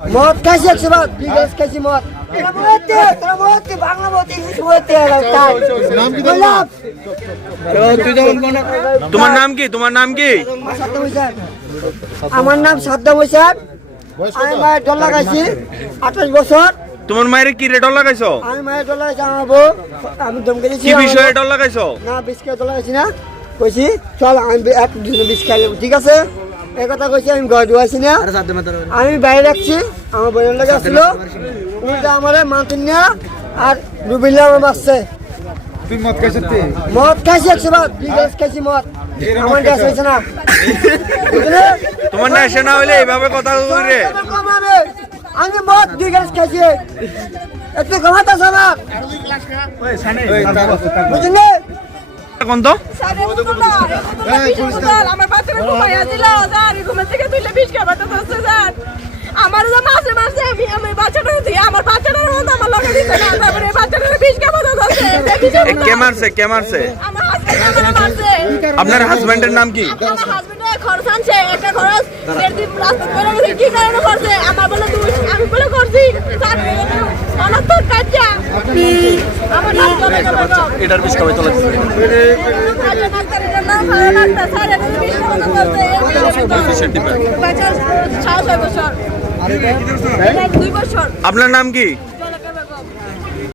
মদ খাইছি 100 বার, 2 গ্লাস খাইছি মদ। তোরা মদ বাংলা মদ ইংলিশ মদ নাম কি তোমার নাম কি? তোমার নাম কি? আমার নাম সাদ্দাম হোসেন। আমি মায়ের ডল লাগাইছি 28 বছর। তোমার মায়ের কি রেডল লাগাইছো? আমি মায়ের ডল লাগাইছি আমার বউ। আমি ধমকে দিয়েছি কি বিষয়ে রেডল লাগাইছো? না বিস্কে ডল লাগাইছি না, কইছি চল আমি এক দুজন বিষ খাই নেবো, ঠিক আছে এই কথা কইছি। আমি ঘর ঢুকাইছি না, আমি বাইরে রাখছি। আমার বোনের লাগে আসছিল, উল্টা আমার মানতেন না আর ডুবিলে আমার বাঁচছে। তুই মদ খাইছিস তুই? মদ খাইছি 100 বার, 2 গ্লাস খাইছি মদ। আমার গ্যাস হয়েছে না, বুঝলে? তোমার নেশা না হইলে এইভাবে কথা বলবে? কমাবে। আমি মদ 2 গ্লাস খাইছি, একটু কমাতে আমার, বুঝলে? কোন তো? আমার বাচ্চারা ঘুমাইয়া ছিল, ঘুমের থেকে তুইলে বিষ খাবার হচ্ছে স্যার। আমার মাসে মাসে আমি বাচ্চাটা দিয়ে আমার বাচ্চাটার মতো আমার লগে দিতে না, তারপরে বাচ্চাটার বিষ খাবার হচ্ছে। কে মারছে? কে মারছে? আমার হাজবেন্ড আমার মারছে। আপনার হাজবেন্ডের নাম কি? আমার হাজবেন্ডের খরচ আনছে, একটা খরচ সেদিন রাস্তা করে গেছে, কি কারণে করছে আমার বলে তুই, আমি বলে করছি স্যার অনর্থ কাজা আমার নাম চলে গেল। এটার বিষ খাবে চলে ভালো ডাক্তারের জন্য ভালো ডাক্তার স্যার এটা বিষ খাবার করছে। বাচ্চা 6 বছর 2 বছর। আপনার নাম কি?